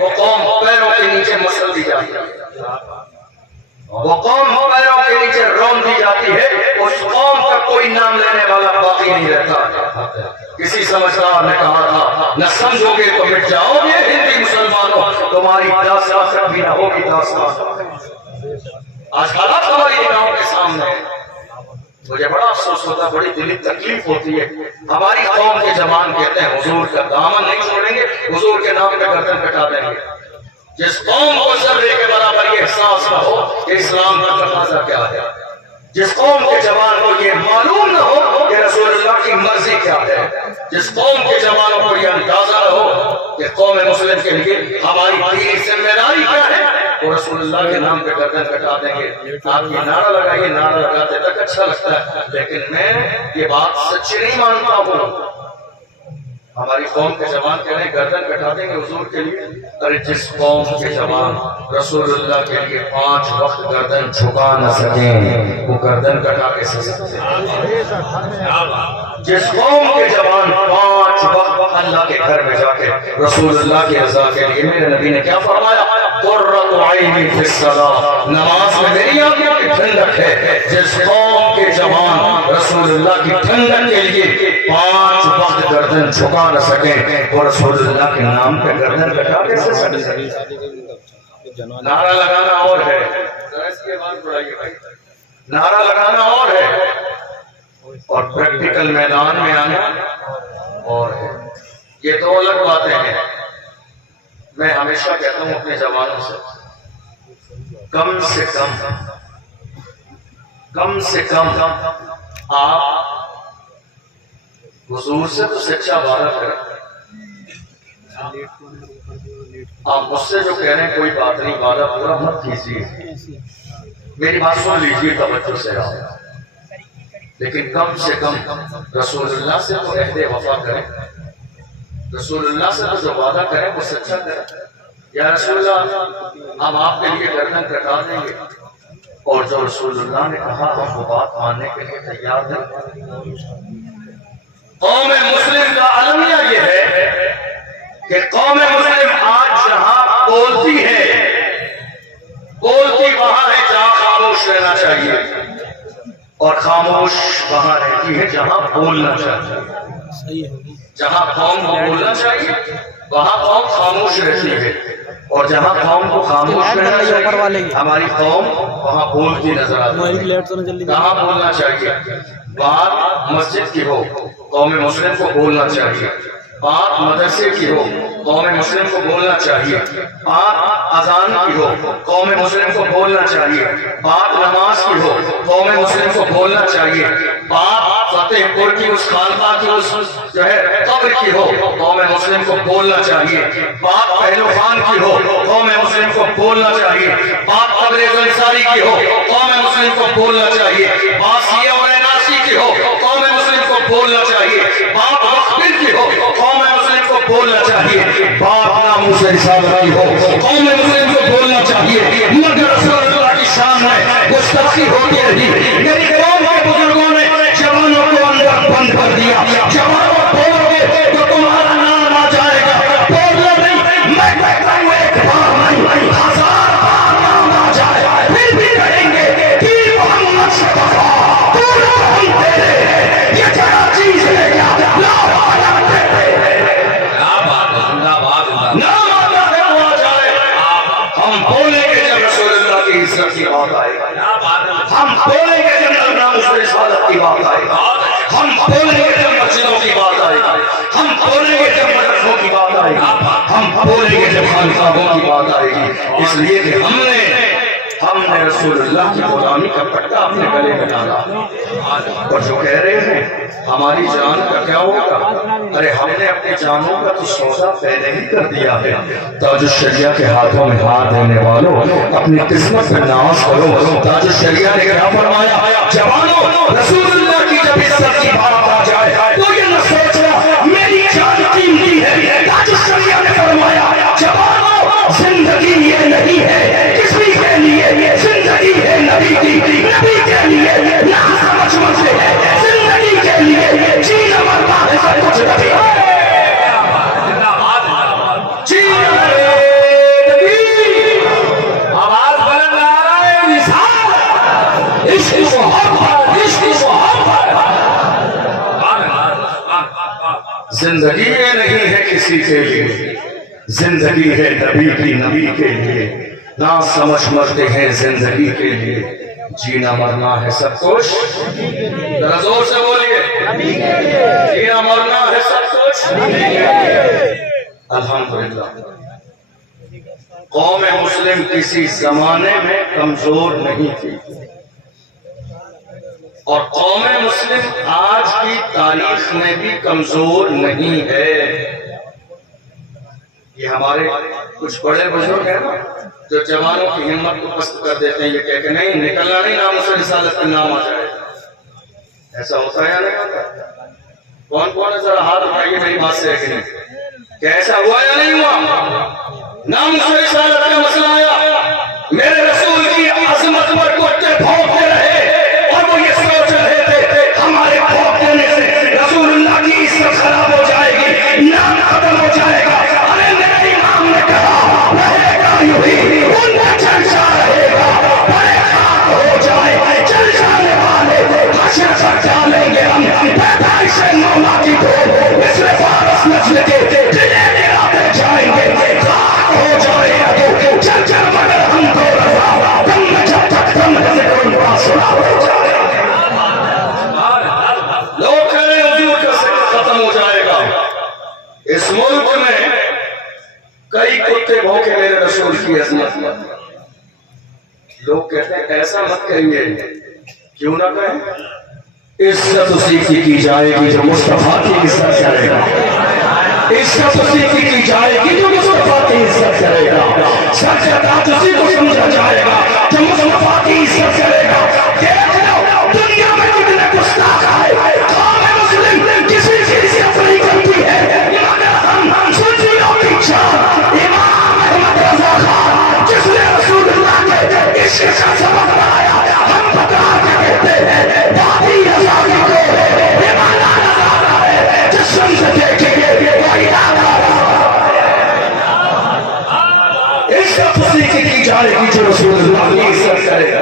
وہ قوم پیروں کے نیچے مسل دی جاتی ہے، وہ قوم پیروں کے نیچے رون دی جاتی ہے، اس قوم کا کوئی نام لینے والا باقی نہیں رہتا۔ کسی سمجھدار نے کہا تھا نہ سمجھو گے تو مٹ جاؤ گے ہندی مسلمانوں، تمہاری داستان بھی نہ ہوگی داستان۔ آج حالات ہماری نگاہوں کے سامنے ہے، مجھے بڑا افسوس ہوتا ہے، بڑی دلی تکلیف ہوتی ہے۔ ہماری قوم کے جوان کہتے ہیں حضور کا دامن نہیں چھوڑیں گے، حضور کے نام پہ گردن کٹا دیں گے۔ جس قوم کو ذرے کے برابر یہ احساس نہ ہو کہ اسلام کا تقاضا کیا ہے، جس قوم کے جوان کو یہ معلوم نہ ہو کہ رسول اللہ کی مرضی کیا ہے، جس قوم کے جوانوں کو یہ اندازہ نہ ہو کہ قوم مسلم کے لیے ہماری دینی ذمہ داری کیا ہے، وہ رسول اللہ کے نام پہ گردن کٹا دیں گے۔ آپ یہ نعرہ لگائیے، نعرہ لگاتے تک اچھا لگتا ہے، لیکن میں یہ بات سچی نہیں مانتا ہوں۔ ہماری قوم کے جوان کہہ رہے ہیں گردن کٹا دیں گے حضور کے لیے، ارے جس قوم کے جوان رسول اللہ کے لیے 5 وقت گردن جھکا نہ سکیں وہ گردن کٹا کے سکتے ہیں۔ جس قوم کے جوان 5 وقت اللہ کے گھر میں جا کے رسول اللہ کی رضا کے لیے، میرے نبی نے کیا فرمایا؟ قرۃ عینی فی الصلاۃ، نماز میں میری آنکھوں کی ٹھنڈک ہے۔ جس قوم کے جوان رسول اللہ کی ٹھنڈک کے لیے 5 وقت گردن جھکا نہ سکیں وہ رسول اللہ کے نام پہ گردن کٹا کے سکتے۔ نعرہ لگانا اور ہے، نعرہ لگانا اور ہے، اور پریکٹیکل میدان میں آنا اور ہے۔ یہ 2 الگ باتیں ہیں۔ میں ہمیشہ کہتا ہوں اپنے جوانوں سے کم سے کم آپ حضور سے تو سچا وعدہ کریں۔ آپ مجھ سے جو کہہ رہے ہیں کوئی بات نہیں، وعدہ پورا مت کیجیے، میری بات سن لیجیے توجہ سے آپ، لیکن کم سے کم رسول اللہ سے تو عہد وفا کریں، رسول اللہ سے تو جو وعدہ کریں وہ سچا کریں۔ یا رسول اللہ ہم آپ کے لیے گردن کٹا دیں گے، اور جو رسول اللہ نے کہا ہم وہ بات ماننے کے لیے تیار ہیں۔ قوم مسلم کا المیہ یہ ہے کہ قوم مسلم آج جہاں بولتی ہے، بولتی وہاں ہے جہاں خاموش رہنا چاہیے، اور خاموش وہاں رہتی ہے جہاں بولنا چاہیے۔ جہاں قوم کو بولنا چاہیے وہاں قوم خاموش رہتی ہے، اور جہاں قوم کو خاموش رہنا چاہیے ہماری قوم وہاں بولتی نظر آتی ہے۔ کہاں بولنا چاہیے؟ بات مسجد کی ہو قوم مسلم کو بولنا چاہیے، بات مدرسے کی ہو قوم مسلم کو بولنا چاہیے، بات اذان کی ہو قوم مسلم کو بولنا چاہیے، بات نماز کی ہو قوم مسلم کو بولنا چاہیے، بات فتح پور کی اس خانقاہ کی اس جو ہے قبر کی ہو قوم مسلم کو بولنا چاہیے، بات پہلو خان کی ہو قوم مسلم کو بولنا چاہیے، بات قبر زنساری کی ہو قوم مسلم کو بولنا چاہیے، بات سیہ اور ایناسی کی ہو قوم مسلم کو بولنا چاہیے، بات وقبر کی ہو قوم مسلم کو بولنا چاہیے، بات ناموس رسالت کی ہو قوم مسلم کو بولنا چاہیے، مگر رسول اللہ کی شان ہے گستاخی ہوتی رہی۔ میری قوم کے بزرگوں نے جوانوں کو اندر بند کر دیا، جوانوں بولو گے تو تمہارا نام آ جائے گا، بولنا نہیں، میں کہتا ہوں ایک بار نہیں 1000 بار نام آ جائے پھر بھی کہیں گے کہ محمد سے وفا پورا ہم تیرے ہیں، یہ کیا چیز ہے کیا لا بات دیتے ہیں، نام آتا ہے وہ آ جائے۔ ہم بولیں گے جب رسول اللہ کی عزت کی بات آئے گا، ہم بولیں گے جب ناموس رسالت کی بات آئے گا، ہم بولیں گے جب مسجدوں کی بات آئے گا، ہم بولیں گے جب مدرسوں کی بات آئے گی، ہم بولیں گے جب خانقاہوں کی بات آئے گی، اس لیے کہ ہم نے رسول اللہ کی غلامی کا پٹا اپنے گلے میں ڈالا۔ اور جو کہہ رہے ہیں ہماری جان کا کیا ہوگا، ارے ہم نے اپنی جانوں کا تو سودا پہلے ہی کر دیا ہے۔ تاج الشریعہ کے ہاتھوں میں ہاتھ دینے والوں اپنی قسمت پہ ناز کرو۔ تاج الشریعہ نے کیا فرمایا؟ جوانوں رسول اللہ کی جب عزت کی بات آ جائے تو یہ نہ سوچنا میری جان قیمتی ہے۔ تاج الشریعہ نے فرمایا جوانوں زندگی یہ نہیں ہے کسی کے لیے، زندگی ہے نبی کی، نبی کے لیے نہ سمجھ مسئلے ہے، زندگی کے لیے جینا مرتا ہے سب کچھ نبی ہے، جینا زندگی یہ نہیں ہے کسی کے لیے، زندگی ہے نبی کی نبی کے لیے، نہ سمجھ مرتے ہیں زندگی کے لیے، جینا مرنا ہے سب کچھ، ذرا زور سے بولیے، جینا مرنا ہے سب کچھ۔ الحمدللہ قوم مسلم کسی زمانے میں کمزور نہیں تھی، اور قوم مسلم آج کی تاریخ میں بھی کمزور نہیں ہے۔ یہ ہمارے کچھ بڑے بزرگ ہیں نا جو جوانوں کی ہمت کو پست کر دیتے ہیں، یہ کہہ کہ نہیں نکلنا نہیں، نام سے رسالت کا نام آ جائے۔ ایسا ہوتا ہے یا نہیں ہوتا؟ کون کون ہے ذرا ہاتھ اٹھائیے میری بات سے، کہ نہیں کہ ایسا ہوا یا نہیں ہوا؟ نام سے رسالت کا مسئلہ آیا، میرے رسول کی عظمت پر کوٹے پھونکتے رہے، اور وہ یہ سوچ رہے تھے ہمارے پھونک دینے سے رسول اللہ کی عزت خراب ہو جائے گی، نام ختم ہو جائے گا۔ ارے میرے امام نے کہا رہے گا یوں ہی، ان کا چرچا رہے گا، بڑے خاک ہو جائے چل جانے والے، حشر پر ڈالیں گے ہم پیدائش مولا کی کو، مثل فارس نسل کے جنہیں گراتے جائیں گے، خاک ہو جائے گا چل چل مگر ہم کو رضا، دم میں جب تک دم ذکر ان کا سنا ہو جائے۔ لوگ کہہ رہے حضور کا ذکر ختم ہو جائے گا، اس ملک میں کئی کتے بھوکے میرے رسول کی عظمت مت۔ لوگ کہتے ہیں ایسا مت کہیے، کیوں نہ کہیں؟ عزت اسی کی جائے گی جو مصطفیٰ کی عزت کرے گا، عزت اسی کی جائے گی جو مصطفیٰ کی عزت کرے گا، سچ اسی کو سمجھا جائے گا جو مصطفیٰ کی عزت کرے گا۔ دیکھ لو دنیا میں کتنے گستاخ آئے، قوم مسلم کسی کی عزت نہیں کرتی ہے، مگر ہم سنیوں کی جان امام احمد رضا خان جس نے رسول اللہ کے عشق کا سبق بنایا، ہم بتا کے کہتے ہیں بابی ازاری کو ایمانہ نظارہ ہے، جسم سے دیکھیں گے وہ ارادہ عزت اسی کی جائے گی جو رسول اللہ کی عزت کرے گا،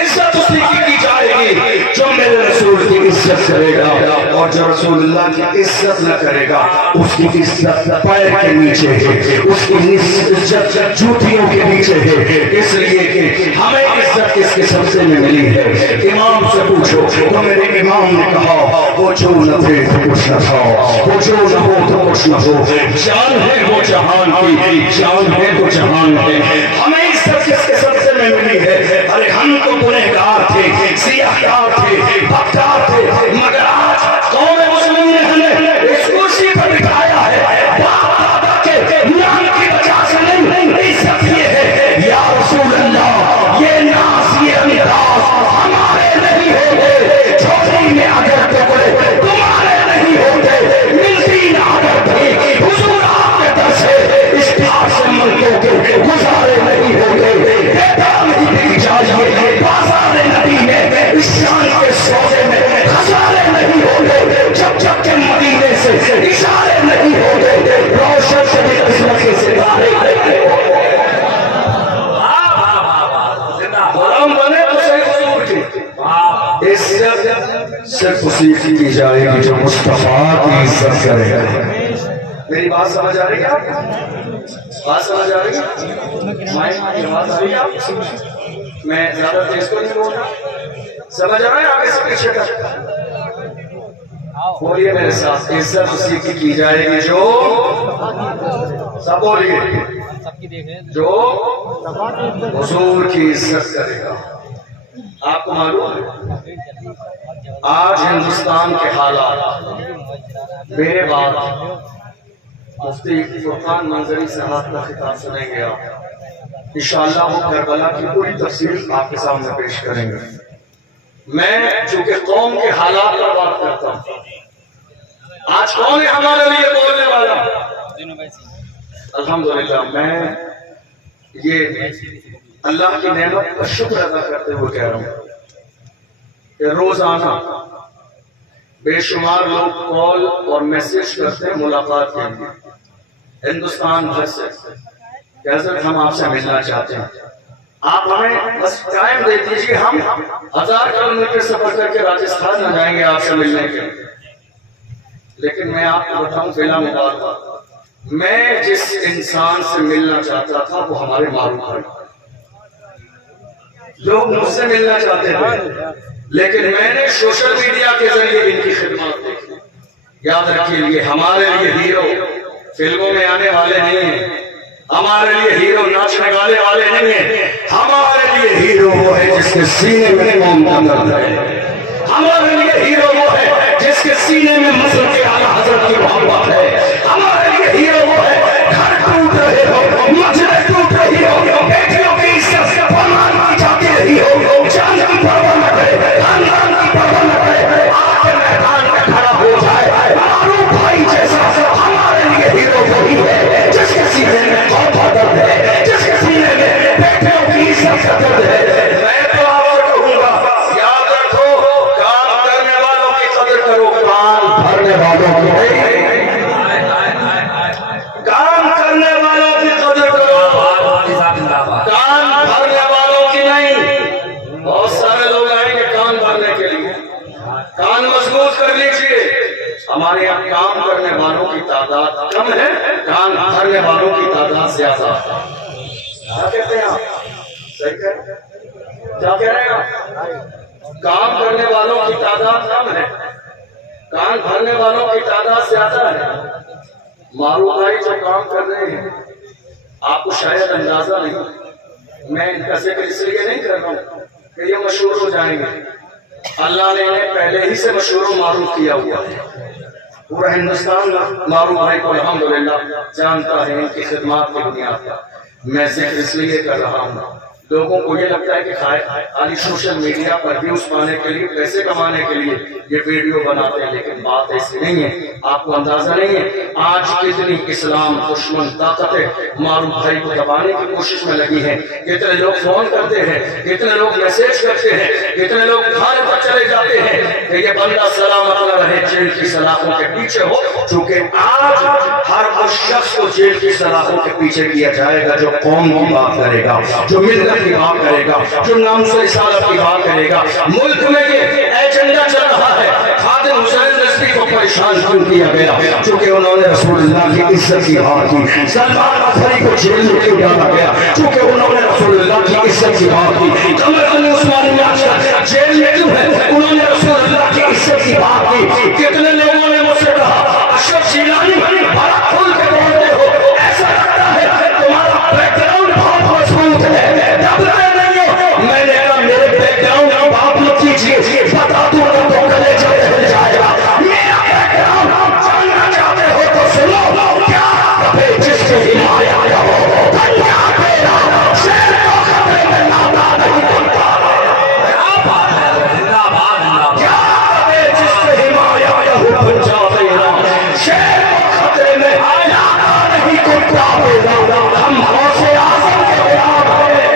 عزت اسی کی جائے گی جو میرے رسول کی عزت کرے گا، اور جو رسول اللہ کی عزت نہ کرے گا اس کی عزت پیر کے نیچے ہے، اس کی عزت جوتیوں کے نیچے ہے، اس لیے کہ ہمیں عزت کس قسم سے ملی ہے۔ امام سے پوچھو تو میرے امام نے کہا وہ جو نہ تھے تو کچھ نہ تھا، وہ جو نہ ہو تو کچھ نہ ہو، جان ہے وہ جہان کی، جان ہے تو جہان ہے۔ ہمیں عزت کس قسم سے ملی ہے؟ ارے ہم تو گنہگار تھے، سیاہکار تھے، بدکار تھے، مگر آج قوم مسلم نے ہمیں اس کرسی پر بٹھایا ہے، باپ دادا کے نام کی وجہ سے نہیں، عزت یہ ہے یا رسول اللہ یہ ناز یہ انداز ہمارے نہیں ہوتے، چھوٹی میں اگر ٹکڑے تمہارے نہیں ہوتے، ملتی نہ اگر بھی حضور آپ کے در سے اشتہار سے ملکوں کے گزارے نہیں ہوتے، بیدار نہیں بک جائیے بازار نبی میں اس شان کے سودے میں خسارے نہیں ہوتے، جب جب کے مدینے سے اشارے نہیں ہوتے، روشن سے بھی قسمت کے ستارے نہیں ہوتے۔ غلام بنے تو صحیح حضور کی عزت صرف اسی کی جائے گی جو مصطفیٰ کی عزت کرے گا۔ میری بات سمجھ آ رہی ہے آپ؟ بات سمجھ آ رہی ہے؟ مائک کی بات آ رہی ہے آپ؟ میں زیادہ تیز کو نہیں بول رہا، سمجھ آ رہا ہے آگے سے پیچھے کا؟ بولیے میرے ساتھ، عزت اسی کی جائے گی جو، سب بولیے، جو حضور کی عزت کرے گا۔ آپ کو معلوم ہے آج ہندوستان کے حالات، میرے بعد مفتی فرقان منظری صاحب کا خطاب سنیں گے آپ، انشاءاللہ وہ کربلا کی پوری تفصیل آپ کے سامنے پیش کریں گے۔ میں چونکہ قوم کے حالات پر بات کرتا ہوں، آج کون ہے ہمارے لیے بولنے والا؟ الحمدللہ میں یہ اللہ کی نعمت کا شکر ادا کرتے ہوئے کہہ رہا ہوں کہ روزانہ بے شمار لوگ کال اور میسج کرتے ہیں ملاقات کے لیے ہندوستان بھر سے کہ حضرت ہم آپ سے ملنا چاہتے ہیں، آپ ہمیں بس ٹائم دے دیجیے، ہم 1000 کلومیٹر سفر کر کے راجستھان نہ جائیں گے آپ سے ملنے کے لیے۔ لیکن میں آپ کو بتاؤں بلا مبالغہ، میں جس انسان سے ملنا چاہتا تھا وہ ہمارے معروف بھائی، لوگ مجھ سے ملنا چاہتے تھے، لیکن میں نے سوشل میڈیا کے ذریعے ان کی خدمات دیکھی۔ یاد رکھیے، یہ ہمارے لیے ہیرو فلموں میں آنے والے نہیں ہیں، ہمارے لیے ہیرو ناچنے والے نہیں ہیں، ہمارے لیے ہیرو وہ ہے جس کے سینے میں قوم کا درد ہے، ہمارے لیے ہیرو وہ ہے جس کے سینے میں مصر کے اعلیٰ حضرت کی محبت ہے، ہمارے لیے ہیرو وہ ہے گھر ٹوٹ رہے ہو، مسجد ٹوٹ رہی ہو، بیٹیوں کی عزت فرمان کی جاتی رہی ہو، جان کی پرواہ نہ کرے، خاندان کی پرواہ نہ کرے، آپ کے میدان میں کھڑا ہو جائے معروف بھائی جیسا، ہمارے لیے ہیرو وہی ہے جس کے سینے میں قوم کا درد ہے، جس کے سینے میں بیٹیوں کی عزت کا درد ہے۔ میں تو آپ سے کہوں گا، یاد رکھو، کام کرنے والوں کی قدر کرو، کام بھرنے والوں کی نہیں، کام کرنے والوں کی قدر کرو، کام بھرنے والوں کی نہیں۔ بہت سارے لوگ آئیں گے کام بھرنے کے لیے، کان مضبوط کر لیجئے، ہمارے یہاں کام کرنے والوں کی تعداد کم ہے، کان بھرنے والوں کی تعداد زیادہ ہے۔ کیا کہتے ہیں آپ؟ صحیح کہہ رہے ہیں؟ کیا کہہ رہے ہیں آپ؟ کام کرنے والوں کی تعداد کم ہے، کان بھرنے والوں کی تعداد زیادہ ہے۔ معروف بھائی جو کام کر رہے ہیں، آپ کو شاید اندازہ نہیں، میں ان کا ذکر اس لیے نہیں کر رہا ہوں کہ یہ مشہور ہو جائیں گے، اللہ نے انہیں پہلے ہی سے مشہور و معروف کیا ہوا ہے، پورا ہندوستان معروف بھائی کو الحمدللہ جانتا ہے ان کی خدمات کی بنیاد پر۔ میں ذکر اس لیے کر رہا ہوں، لوگوں کو یہ لگتا ہے کہ خالی سوشل میڈیا پر ویوز پانے کے لیے، پیسے کمانے کے لیے یہ ویڈیو بناتے ہیں، لیکن بات ایسی نہیں ہے، آپ کو اندازہ نہیں ہے آج کتنی اسلام دشمن طاقتیں معروف بھائی کو دبانے کی کوشش میں لگی ہیں، کتنے لوگ فون کرتے ہیں، کتنے لوگ میسج کرتے ہیں، کتنے لوگ گھر پر چلے جاتے ہیں کہ یہ بندہ سلامت نہ رہے، جیل کی سلاخوں کے پیچھے ہو، چونکہ آج ہر اس شخص کو جیل کی سلاخوں کے پیچھے کیا جائے گا جو قوم کی بات کرے گا، جو ملت کی بات کرے گا، جو ناموس رسالت کی بات کرے گا۔ ملک میں یہ ایجنڈا چل رہا ہے، خادم حسین رضوی کو پریشان کیوں کیا گیا؟ چونکہ انہوں نے رسول اللہ کی عزت کی بات کی۔ سلمان اطہری کو جیل میں کیوں ڈالا گیا؟ چونکہ انہوں نے رسول اللہ کی عزت کی بات کی۔ قمر بن عثمان جیل میں کیوں ہے؟ انہوں نے رسول اللہ کی عزت کی بات کی۔ کتنے لوگوں نے مجھ سے کہا اشرف جیلانی بڑا کھل کے بولتے ہو، ایسا لگتا ہے تمہارا بیک گراؤنڈ بہت مضبوط ہے، میں نے کہا میرے بیک گراؤنڈ کی بات مت کیجیے، بتا دوں تو کلیجہ رہ جائے گا، میرا بیک گراؤنڈ جاننا چاہتے ہو تو سنو، کیا کبھی جس کی حمایت ہو پنجاب میرا شیر کو خطرے میں لاتا نہیں بنتا، کیا کبھی جس کی حمایت ہو پنجاب میرا شیر کو خطرے میں لاتا نہیں بنتا، ہم غوث اعظم کے غلام ہیں،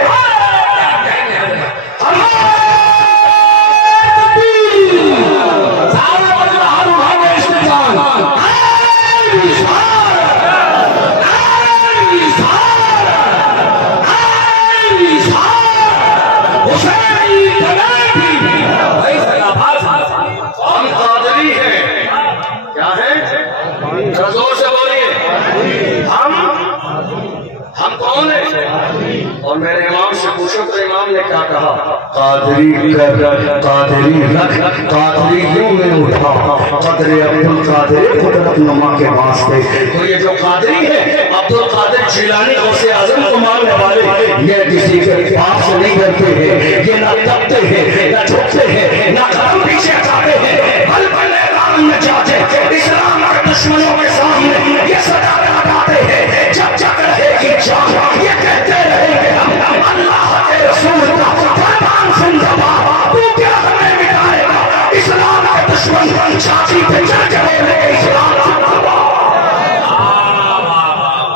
اور میرے امام سے پوچھو تو امام نے کیا کہا؟ قادری کر قادری رکھ قادریوں میں اٹھا قدر عبدالقادر قدرت نما کے واسطے۔ تو یہ جو قادری ہے عبدالقادر جیلانی غوث اعظم کو ماننے والے، یہ کسی کے پاس سے نہیں ڈرتے ہیں، یہ نہ دبتے ہیں نہ جھکتے ہیں نہ قدم پیچھے ہٹاتے ہیں، بل بلے رام میں جاتے اسلام اور دشمنوں کے سامنے یہ صدا لگاتے ہیں، جب جگ رہے گی جان یہ کہتے رہیں گے ہم اللہ کے رسول کا فرمان زندہ باد، تو کیا ہمیں مٹائے گا اسلام کے دشمن چھاتی پہ چڑھ کے بولے اسلام زندہ باد۔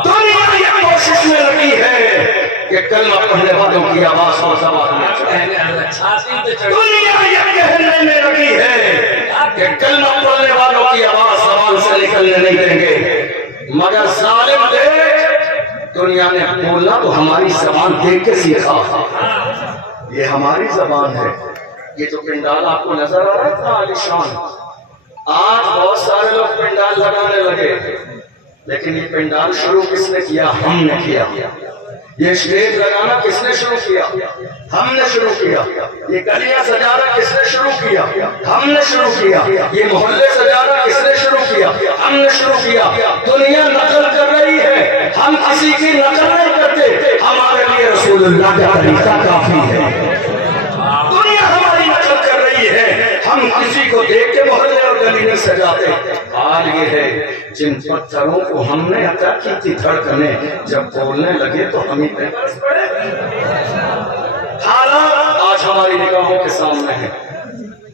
دنیا یہ کوشش میں لگی ہے کہ کلمہ پڑھنے والوں کی آواز کو زبان میں دنیا یہ کہنے میں لگی ہے کہ کلمہ پڑھنے والوں کی آواز زبان سے نکلنے نہیں دیں گے، مگر ظالم دیکھ دنیا نے بولنا تو ہماری زبان دیکھ کے سیکھا، یہ ہماری زبان ہے۔ یہ جو پنڈال آپ کو نظر آ رہا ہے اتنا عالیشان، آج بہت سارے لوگ پنڈال لگانے لگے، لیکن یہ پنڈال شروع کس نے کیا؟ ہم نے کیا۔ یہ اسٹیج لگانا کس نے شروع کیا؟ ہم نے شروع کیا۔ یہ گلیاں سجانا کس نے شروع کیا؟ ہم نے شروع کیا۔ یہ محلے سجانا کس نے شروع کیا؟ ہم نے شروع کیا۔ دنیا نقل کر رہی ہے، ہم کسی کی نقل نہیں کرتے، ہمارے لیے رسول اللہ کا طریقہ کافی ہے۔ دنیا ہماری نقل کر رہی ہے، ہم کسی کو دیکھ کے محلے اور گلی نہیں سجاتے۔ حال یہ ہے جن پتھروں کو ہم نے عطا کی تھی دھڑکنیں، جب بولنے لگے تو ہم ہی پہ برس پڑے۔ حالات آج ہماری نگاہوں کے سامنے ہیں۔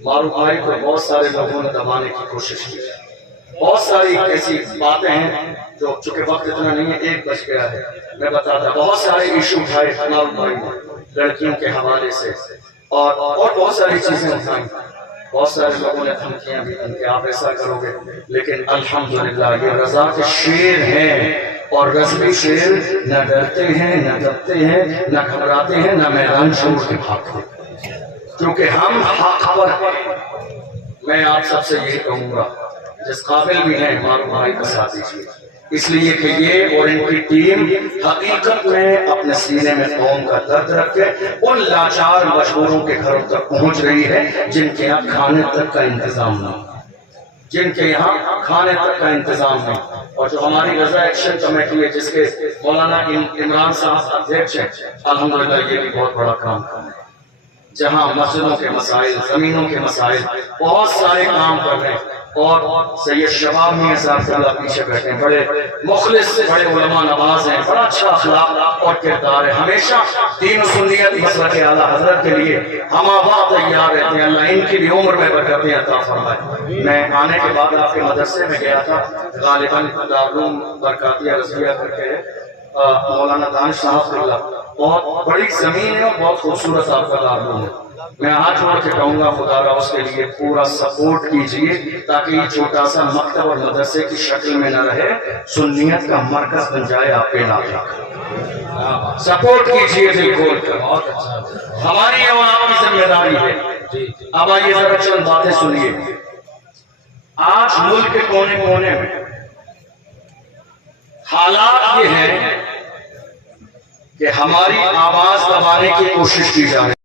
معروف بھائی کو بہت سارے لوگوں نے دبانے کی کوشش کی ہے، بہت ساری ایسی باتیں ہیں جو چونکہ وقت اتنا نہیں ہے، 1 بج گیا ہے، میں بتاتا بہت سارے ایشو اٹھائے معروف بھائی نے لڑکیوں کے حوالے سے اور بہت ساری چیزیں اٹھائیں۔ بہت سارے لوگوں نے دھمکیاں بھی دی کہ آپ ایسا کرو گے، لیکن الحمدللہ یہ رضا کے شیر ہیں، اور رضوی شیر نہ ڈرتے ہیں، نہ دبتے ہیں، نہ گھبراتے ہیں، نہ میدان چھوڑ کے بھاگتے، کیونکہ ہم حق پر ہیں۔ میں آپ سب سے یہی کہوں گا، جس قابل بھی ہیں معروف بھائی کا ساتھ دیجیے، اس لیے کہ یہ اور ان کی ٹیم حقیقت میں اپنے سینے میں قوم کا درد رکھ کے ان لاچار مجبوروں کے گھروں تک پہنچ رہی ہے جن کے یہاں کھانے تک کا انتظام نہیں، جن کے یہاں کھانے تک کا انتظام نہیں۔ اور جو ہماری رضا ایکشن کمیٹی ہے، جس کے مولانا عمران صاحب ادھیکش ہیں، الحمدللہ یہ بھی بہت بڑا کام کر رہے ہیں، جہاں مسجدوں کے مسائل، زمینوں کے مسائل، بہت سارے کام کر رہے ہیں۔ اور سید شباب میاں صاحب سے اللہ پیچھے بیٹھے ہیں، بڑے مخلص، بڑے علماء نواز ہیں، بڑا اچھا اخلاق اور کردار ہے، ہمیشہ دین و سنیت مسلک اعلیٰ حضرت کے لیے ہم آباد تیار رہتے ہیں۔ اللہ ان کی بھی عمر میں برکتیں عطا فرمائے۔ میں آنے کے بعد آپ کے مدرسے میں گیا تھا، غالباً دارالعلوم برکاتیہ رضویہ کر کے مولانا دانش صاحب کا بہت بڑی زمین ہے اور بہت خوبصورت آپ کا دارالعلوم ہے۔ میں ہاتھ جوڑ کے کہوں گا خدا را اس کے لیے پورا سپورٹ کیجئے، تاکہ یہ چھوٹا سا مکتب اور مدرسے کی شکل میں نہ رہے، سنیت کا مرکز بن جائے آپ کے علاقہ کا۔ سپورٹ کیجئے دل کھول کر، ہماری اور آپ کی ذمہ داری ہے۔ اب آئیے ذرا چند باتیں سنیے۔ آج ملک کے کونے کونے میں حالات یہ ہیں کہ ہماری آواز دبانے کی کوشش کی جا رہی ہے۔